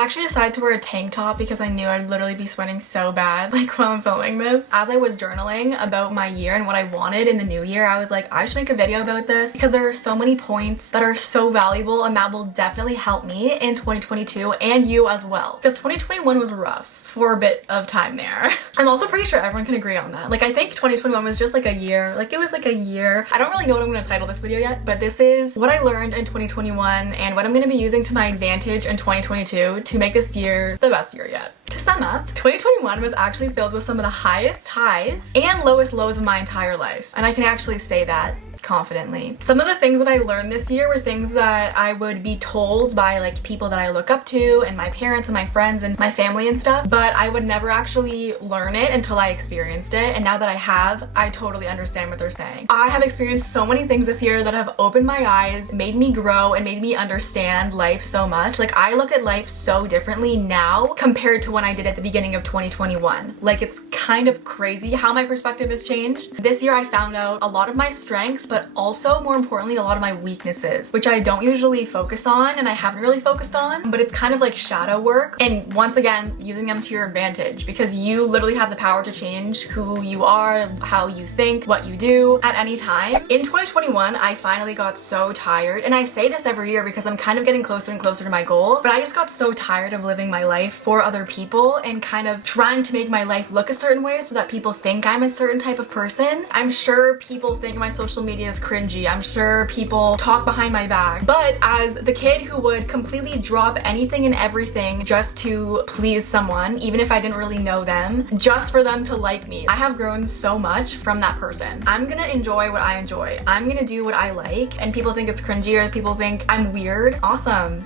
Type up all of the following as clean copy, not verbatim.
I actually decided to wear a tank top because I knew I'd literally be sweating so bad like while I'm filming this. As I was journaling about my year and what I wanted in the new year, I was like, I should make a video about this because there are so many points that are so valuable and that will definitely help me in 2022 and you as well. Because 2021 was rough for a bit of time there. I'm also pretty sure everyone can agree on that. Like, I think 2021 was just like a year. Like, it was like a year. I don't really know what I'm gonna title this video yet, but this is what I learned in 2021 and what I'm gonna be using to my advantage in 2022 to make this year the best year yet. To sum up, 2021 was actually filled with some of the highest highs and lowest lows of my entire life. And I can actually say that confidently. Some of the things that I learned this year were things that I would be told by like people that I look up to and my parents and my friends and my family and stuff, but I would never actually learn it until I experienced it. And now that I have, I totally understand what they're saying. I have experienced so many things this year that have opened my eyes, made me grow, and made me understand life so much. Like, I look at life so differently now compared to when I did at the beginning of 2021. Like, it's kind of crazy how my perspective has changed. This year I found out a lot of my strengths, but also more importantly a lot of my weaknesses, which I don't usually focus on and I haven't really focused on, but it's kind of like shadow work, and once again using them to your advantage because you literally have the power to change who you are, how you think, what you do at any time. In 2021 I finally got so tired, and I say this every year because I'm kind of getting closer and closer to my goal, but I just got so tired of living my life for other people and kind of trying to make my life look a certain way so that people think I'm a certain type of person. I'm sure people think my social media is cringy. I'm sure people talk behind my back. But as the kid who would completely drop anything and everything just to please someone, even if I didn't really know them, just for them to like me, I have grown so much from that person. I'm gonna enjoy what I enjoy. I'm gonna do what I like, and people think it's cringy or people think I'm weird. Awesome.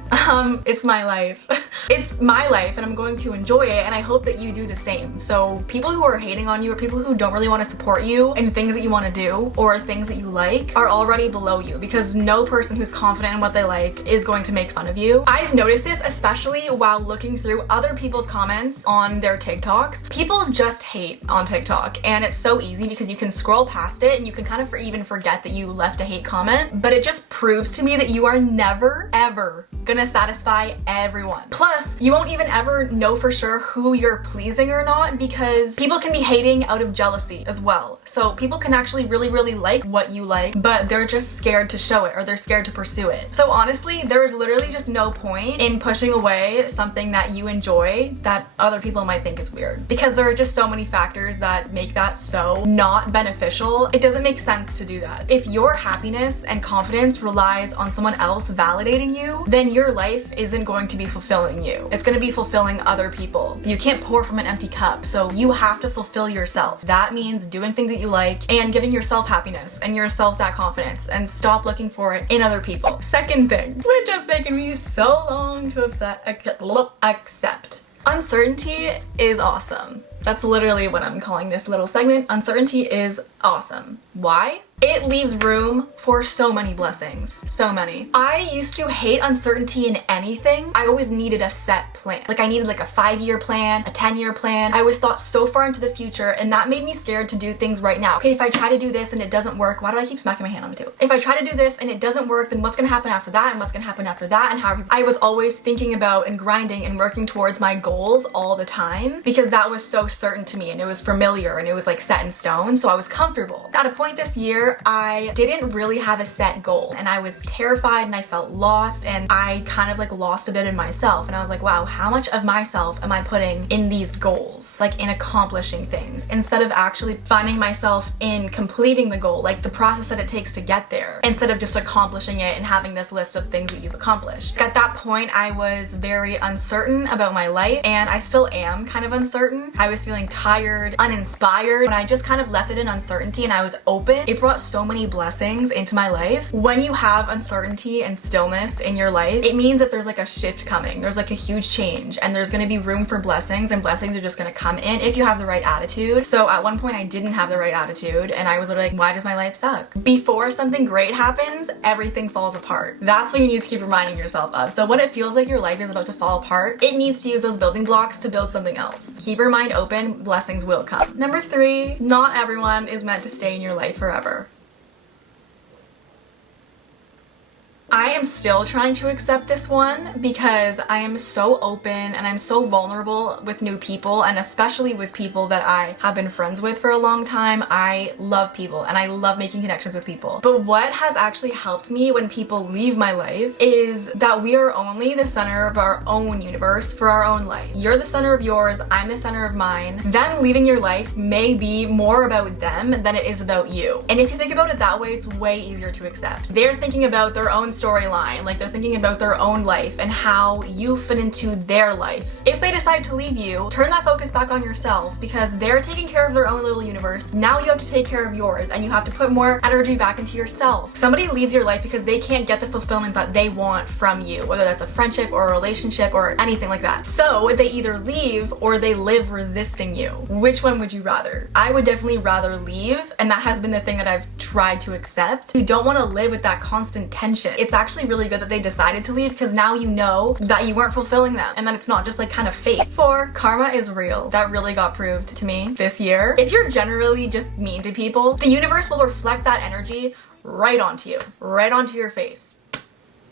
It's my life. It's my life and I'm going to enjoy it, and I hope that you do the same. So people who are hating on you or people who don't really want to support you in things that you want to do or things that you like are already below you, because no person who's confident in what they like is going to make fun of you. I've noticed this especially while looking through other people's comments on their TikToks. People just hate on TikTok, and it's so easy because you can scroll past it and you can kind of even forget that you left a hate comment, but it just proves to me that you are never ever gonna satisfy everyone. Plus, you won't even ever know for sure who you're pleasing or not, because people can be hating out of jealousy as well. So people can actually really like what you like, but they're just scared to show it or they're scared to pursue it. So honestly, there is literally just no point in pushing away something that you enjoy that other people might think is weird, because there are just so many factors that make that so not beneficial. It doesn't make sense to do that. If your happiness and confidence relies on someone else validating you, then your life isn't going to be fulfilling you. It's going to be fulfilling other people. You can't pour from an empty cup, so you have to fulfill yourself. That means doing things that you like and giving yourself happiness and yourself that confidence, and stop looking for it in other people. Second thing, which has taken me so long to accept. Uncertainty is awesome. That's literally what I'm calling this little segment. Uncertainty is awesome. Why? It leaves room for so many blessings. So many. I used to hate uncertainty in anything. I always needed a set plan. Like, I needed like a 5-year plan, a 10-year plan. I always thought so far into the future, and that made me scared to do things right now. Okay, if I try to do this and it doesn't work, why do I keep smacking my hand on the table? If I try to do this and it doesn't work, then what's gonna happen after that, and what's gonna happen after that, and how I was always thinking about and grinding and working towards my goals all the time, because that was so certain to me and it was familiar and it was like set in stone, so I was comfortable. At a point this year, I didn't really have a set goal, and I was terrified and I felt lost, and I kind of like lost a bit in myself, and I was like, wow, how much of myself am I putting in these goals, like in accomplishing things, instead of actually finding myself in completing the goal, like the process that it takes to get there, instead of just accomplishing it and having this list of things that you've accomplished. At that point, I was very uncertain about my life, and I still am kind of uncertain. I was feeling tired, uninspired. When I just kind of left it in uncertainty and I was open, it brought so many blessings into my life. When you have uncertainty and stillness in your life, it means that there's like a shift coming. There's like a huge change, and there's gonna be room for blessings, and blessings are just gonna come in if you have the right attitude. So at one point I didn't have the right attitude, and I was literally like, why does my life suck? Before something great happens, everything falls apart. That's what you need to keep reminding yourself of. So when it feels like your life is about to fall apart, it needs to use those building blocks to build something else. Keep your mind open, blessings will come. Number 3, not everyone is meant to stay in your life forever. I am still trying to accept this one because I am so open and I'm so vulnerable with new people, and especially with people that I have been friends with for a long time. I love people and I love making connections with people. But what has actually helped me when people leave my life is that we are only the center of our own universe for our own life. You're the center of yours, I'm the center of mine. Them leaving your life may be more about them than it is about you. And if you think about it that way, it's way easier to accept. They're thinking about their own storyline, like they're thinking about their own life and how you fit into their life. If they decide to leave you, turn that focus back on yourself because they're taking care of their own little universe. Now you have to take care of yours and you have to put more energy back into yourself. Somebody leaves your life because they can't get the fulfillment that they want from you, whether that's a friendship or a relationship or anything like that. So they either leave or they live resisting you. Which one would you rather? I would definitely rather leave, and that has been the thing that I've tried to accept. You don't want to live with that constant tension. It's actually really good that they decided to leave because now you know that you weren't fulfilling them and that it's not just like kind of fate. 4, karma is real. That really got proved to me this year. If you're generally just mean to people, the universe will reflect that energy right onto you, right onto your face.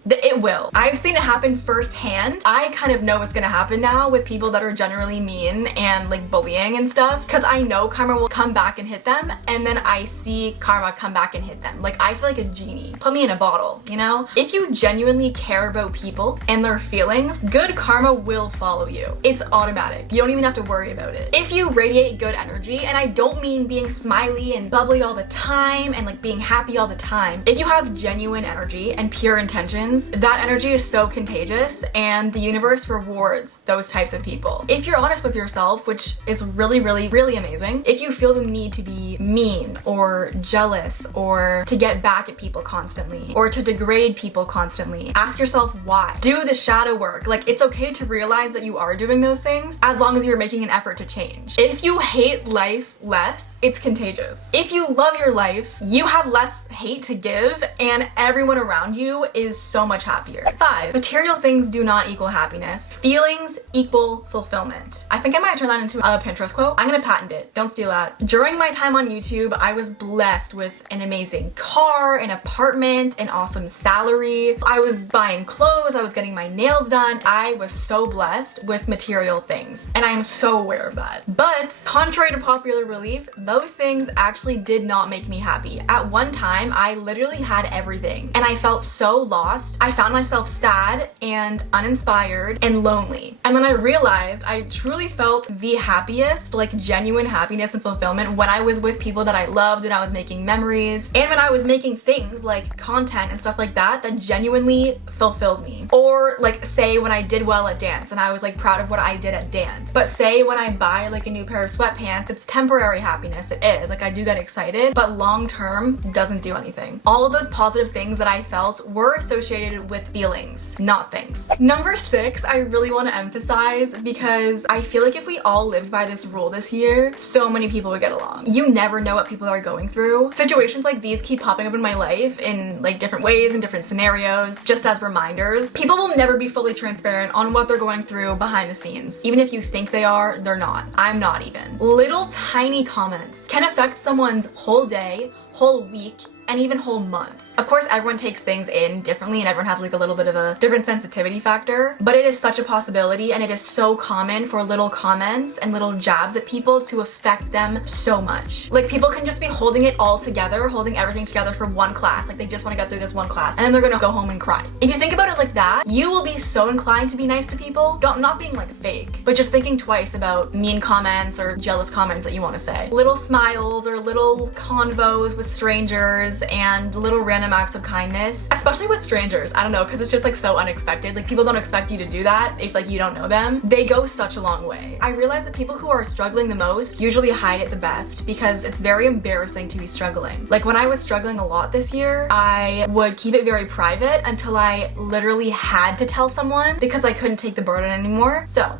It will. I've seen it happen firsthand. I kind of know what's gonna happen now with people that are generally mean and like bullying and stuff, because I know karma will come back and hit them, and then I see karma come back and hit them. Like, I feel like a genie. Put me in a bottle, you know? If you genuinely care about people and their feelings, good karma will follow you. It's automatic. You don't even have to worry about it. If you radiate good energy, and I don't mean being smiley and bubbly all the time and like being happy all the time. If you have genuine energy and pure intentions, that energy is so contagious and the universe rewards those types of people. If you're honest with yourself, which is really, really, really amazing, if you feel the need to be mean or jealous or to get back at people constantly or to degrade people constantly, ask yourself why. Do the shadow work. Like, it's okay to realize that you are doing those things as long as you're making an effort to change. If you hate life less, it's contagious. If you love your life, you have less hate to give and everyone around you is so much happier. 5, material things do not equal happiness. Feelings equal fulfillment. I think I might turn that into a Pinterest quote. I'm gonna patent it. Don't steal that. During my time on YouTube, I was blessed with an amazing car, an apartment, an awesome salary. I was buying clothes, I was getting my nails done. I was so blessed with material things, and I am so aware of that. But contrary to popular belief, those things actually did not make me happy. At one time, I literally had everything, and I felt so lost. I found myself sad and uninspired and lonely. And then I realized I truly felt the happiest, like genuine happiness and fulfillment when I was with people that I loved and I was making memories, and when I was making things like content and stuff like that that genuinely fulfilled me. Or like, say when I did well at dance and I was like proud of what I did at dance. But say when I buy like a new pair of sweatpants, it's temporary happiness. It is. Like, I do get excited, but long term doesn't do anything. All of those positive things that I felt were associated with feelings, not things. Number 6, I really want to emphasize because I feel like if we all lived by this rule this year, so many people would get along. You never know what people are going through. Situations like these keep popping up in my life in like different ways and different scenarios, just as reminders. People will never be fully transparent on what they're going through behind the scenes. Even if you think they are, they're not. I'm not even. Little tiny comments can affect someone's whole day, whole week, and even whole month. Of course, everyone takes things in differently and everyone has like a little bit of a different sensitivity factor, but it is such a possibility, and it is so common for little comments and little jabs at people to affect them so much. Like, people can just be holding it all together, holding everything together for one class. Like, they just want to get through this one class and then they're gonna go home and cry. If you think about it like that, you will be so inclined to be nice to people. Not being like fake, but just thinking twice about mean comments or jealous comments that you want to say. Little smiles or little convos with strangers and little random acts of kindness, especially with strangers. I don't know, because it's just like so unexpected. Like, people don't expect you to do that if like you don't know them. They go such a long way. I realize that people who are struggling the most usually hide it the best because it's very embarrassing to be struggling. Like, when I was struggling a lot this year, I would keep it very private until I literally had to tell someone because I couldn't take the burden anymore. So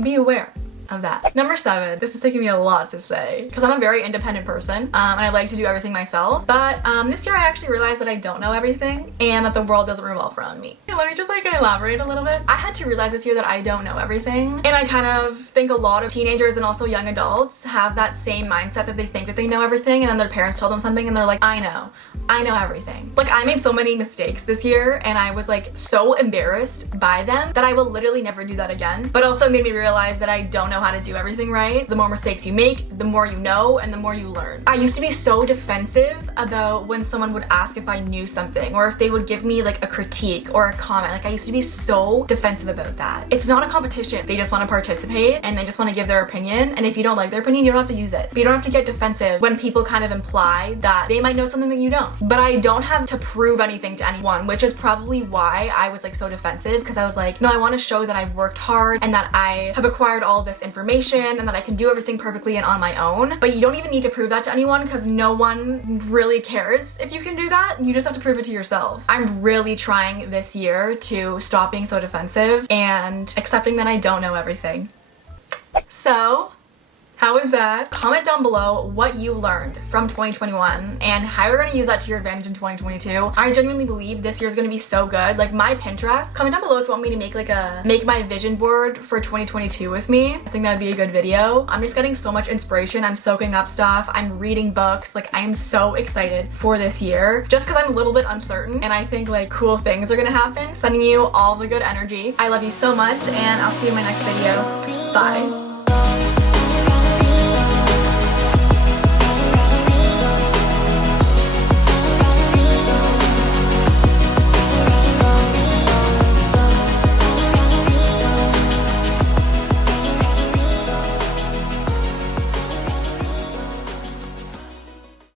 be aware. of that. Number 7, this is taking me a lot to say because I'm a very independent person and I like to do everything myself, but this year I actually realized that I don't know everything and that the world doesn't revolve around me. Let me just like elaborate a little bit. I had to realize this year that I don't know everything, and I kind of think a lot of teenagers and also young adults have that same mindset that they think that they know everything, and then their parents told them something and they're like, I know everything. Like, I made so many mistakes this year and I was like so embarrassed by them that I will literally never do that again. But also it made me realize that I don't know how to do everything right. The more mistakes you make, the more you know and the more you learn. I used to be so defensive about when someone would ask if I knew something or if they would give me like a critique or a comment. Like, I used to be so defensive about that. It's not a competition. They just want to participate and they just want to give their opinion, and if you don't like their opinion, you don't have to use it. But you don't have to get defensive when people kind of imply that they might know something that you don't. But I don't have to prove anything to anyone, which is probably why I was like so defensive, because I was like, no, I want to show that I've worked hard and that I have acquired all this information and that I can do everything perfectly and on my own. But you don't even need to prove that to anyone because no one really cares if you can do that. You just have to prove it to yourself. I'm really trying this year to stop being so defensive and accepting that I don't know everything. So, how was that? Comment down below what you learned from 2021 and how you're gonna use that to your advantage in 2022. I genuinely believe this year's gonna be so good. Like, my Pinterest, comment down below if you want me to make my vision board for 2022 with me. I think that'd be a good video. I'm just getting so much inspiration. I'm soaking up stuff. I'm reading books. Like, I am so excited for this year just because I'm a little bit uncertain and I think like cool things are gonna happen. Sending you all the good energy. I love you so much and I'll see you in my next video. Bye.